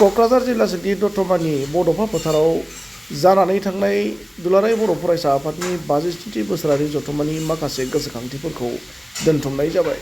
क'क्राझार जिल्ला सिडनी दतमानि बड'फा फोथाराव जानानै थांनाय दुलाराय बर' फरायसा आफादनि 53थि बोसोरारि जथुम्मानि माखासे गोसोखांथिफोरखौ दोनथुमनाय जाबाय।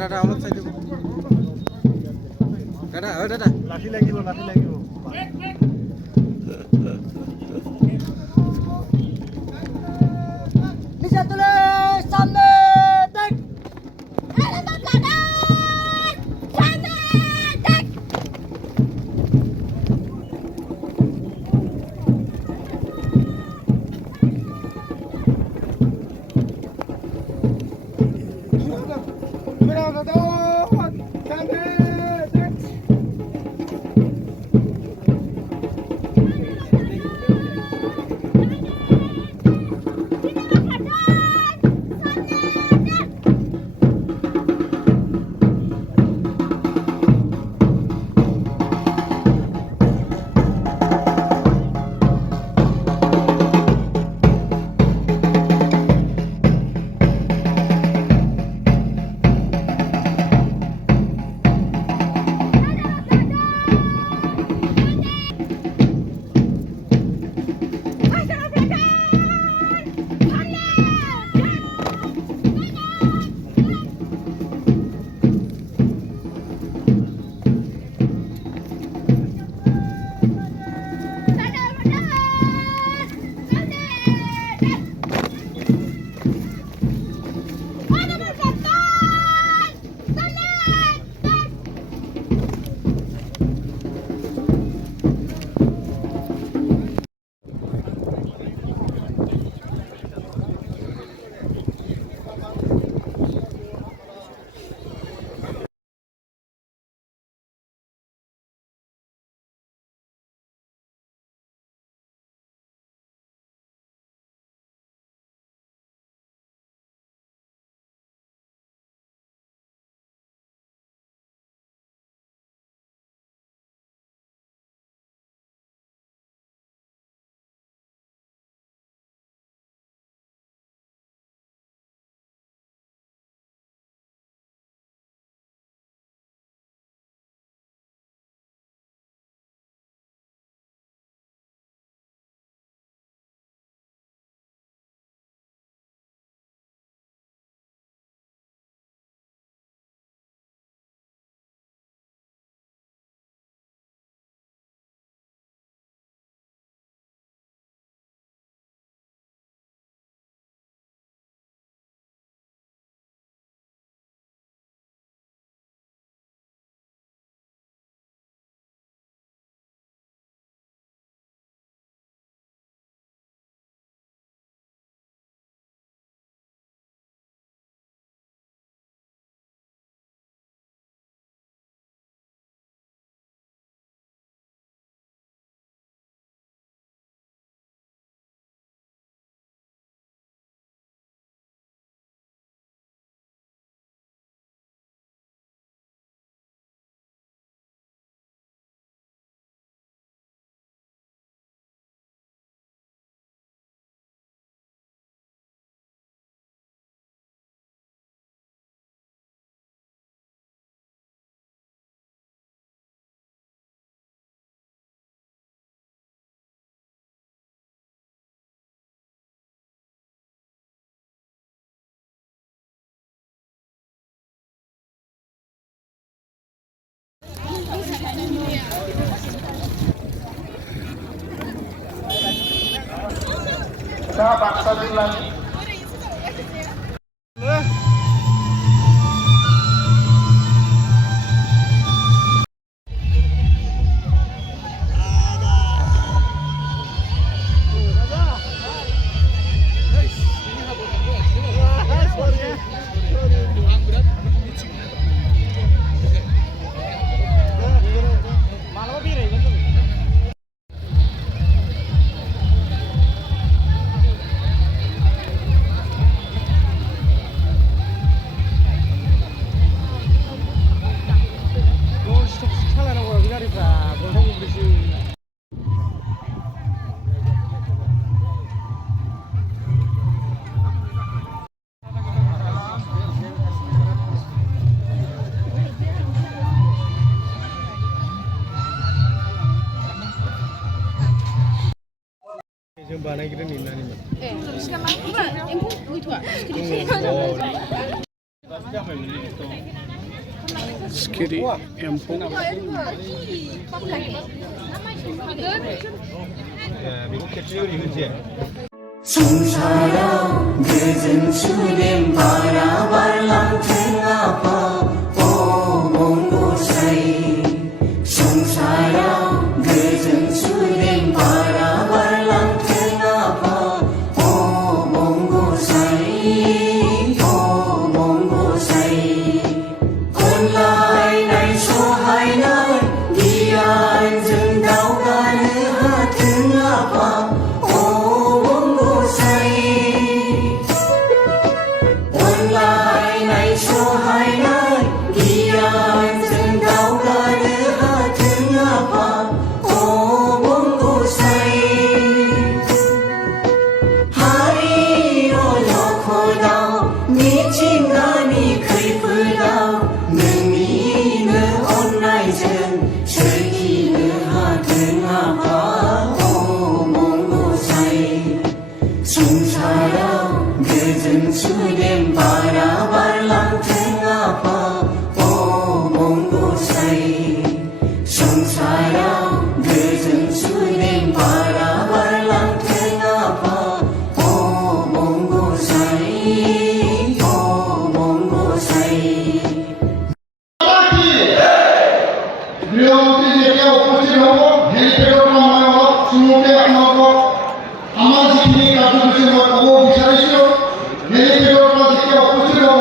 দাদা অলপ চাই দিব দাদা দাদা লাঠি লাগিব নিচে তুলে সামনে দেখ दा बाक्सा जिल्लानि जों बानायग्रो नेनानैमोन बिसिना मा होनबा एम्फौ गैथ'आ सिखिरि एम्फौ बेखौ खेबसे ओरै होनसै संसाराव गोजोन सुदेम बारा बारलांथों आफा अबं गसाइ संसाराव गोजोन सुदेम बारा बारलांथों आफा अबं गसाइ अनलायनाय सहायनाय गियानजों दावगानो हाथों आफा अनलायनाय सहायनाय गियानजों दावगानो हाथों आफा अबं गसाइ हारि अलखदाव मिथिंगानि खैफोदाव नोंनिनो अननायजों सोरजिनो हाथों आफा अबं गसाइ संसाराव गोजोन सुदेम बारा बारलांथों आफा अबं गसाइ संसाराव गोजोन सुदेम बारा बारलांथों आफा अबं गसाइ গৃহমন্ত্রী যেতিয়া উপস্থিত হ'ব হেলিপেডৰ সময় অলপ চমুকৈ আপোনালোকক আমাৰ যিখিনি কাৰ্যসূচী মই ক'ব বিচাৰিছোঁ হেলিপেডৰ পৰা যেতিয়া উপস্থিত হ'ব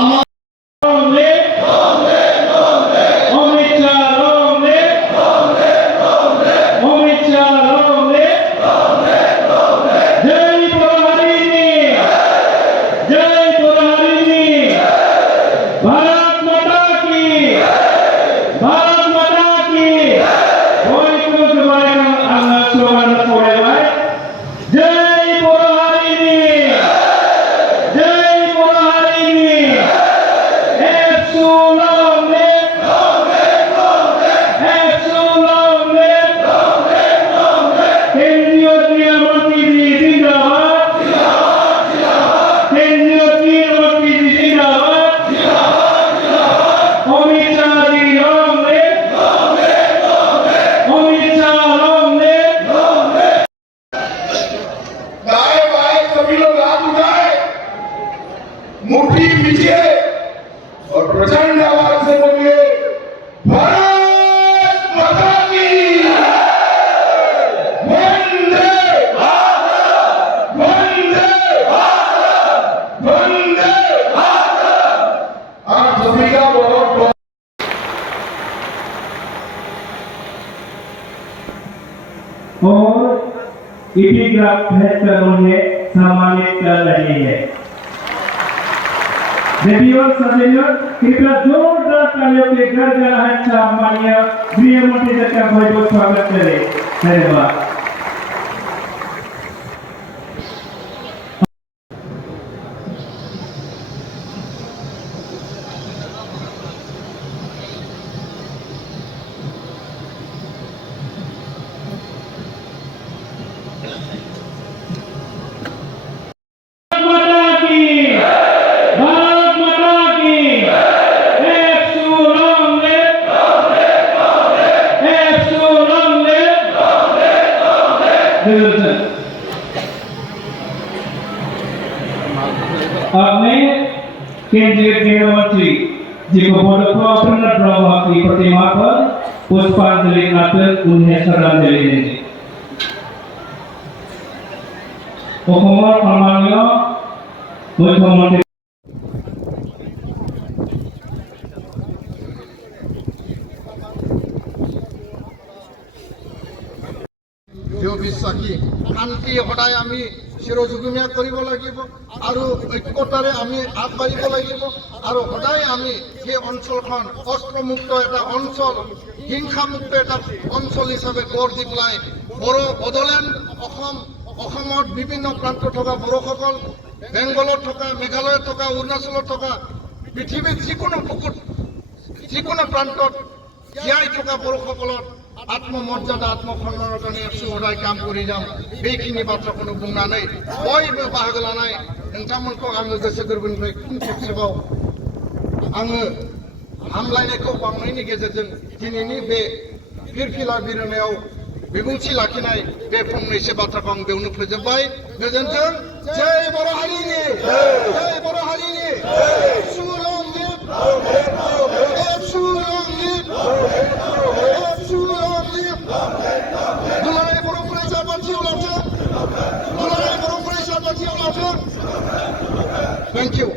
আমাৰ मुट्ठी पीछे और प्रचंड आवाज से बोलिए भारत माता की वंदे भारत वंदे भारत वंदे भारत आप सभी का बहुत बहुत और एपिग्राफ भेजकर उन्हें सम्मानित कर रही है। देवियों सदैव कृपया जोरदार तालियों के गड़गड़ाहट से माननीय गृह मंत्री जी का बहुत स्वागत करें। धन्यवाद। अपने केंद्रीय गृह मंत्री जी को प्रणब ब्रह्म की प्रतिमा पर पुष्पांजलि अर्पित उन्हें श्रद्धांजलि देंगे। सम्मानीय मुख्यमंत्री বিশ্বাসী শান্তি সদায় আমি চিৰযুগমীয়া কৰিব লাগিব আৰু ঐক্যতাৰে আমি আগবাঢ়িব লাগিব আৰু সদায় আমি সেই অঞ্চলখন অস্ত্ৰমুক্ত এটা অঞ্চল হিংসামুক্ত এটা অঞ্চল হিচাপে গঢ় দি পেলাই বড়ো বড়োলেণ্ড অসমত বিভিন্ন প্ৰান্তত থকা বড়োসকল বেংগলত থকা মেঘালয়ত থকা অৰুণাচলত থকা পৃথিৱীৰ যিকোনো বুকুত যিকোনো প্ৰান্তত জীয়াই থকা বড়োসকলৰ आत्ममर्यादा आत्मसन्मानर कारण सदाय काम करी जाम बेखिनि बाथ्राखौनो बुंनानै बयबो बाहागो लानाय नोंथांमोनखौ आङो गोसो गोरबोनिफ्राय फिन खेबसेबाव आङो हामलायनायखौ बांनायनि गेजेरजों दिनैनि बे फिरफिला बिरहोनायाव बिबुंथि लाखिनाय बे फंनैसो बाथ्राखौ आं बेयावनो फोजोबबाय गोजोन्थों जय बर' हारिनि जय बर' हारिनि दुलाराय बर' फरायसा बाथियाव लाथों दुलाराय बर' फरायसा बाथियाव लाथों थेंक इउ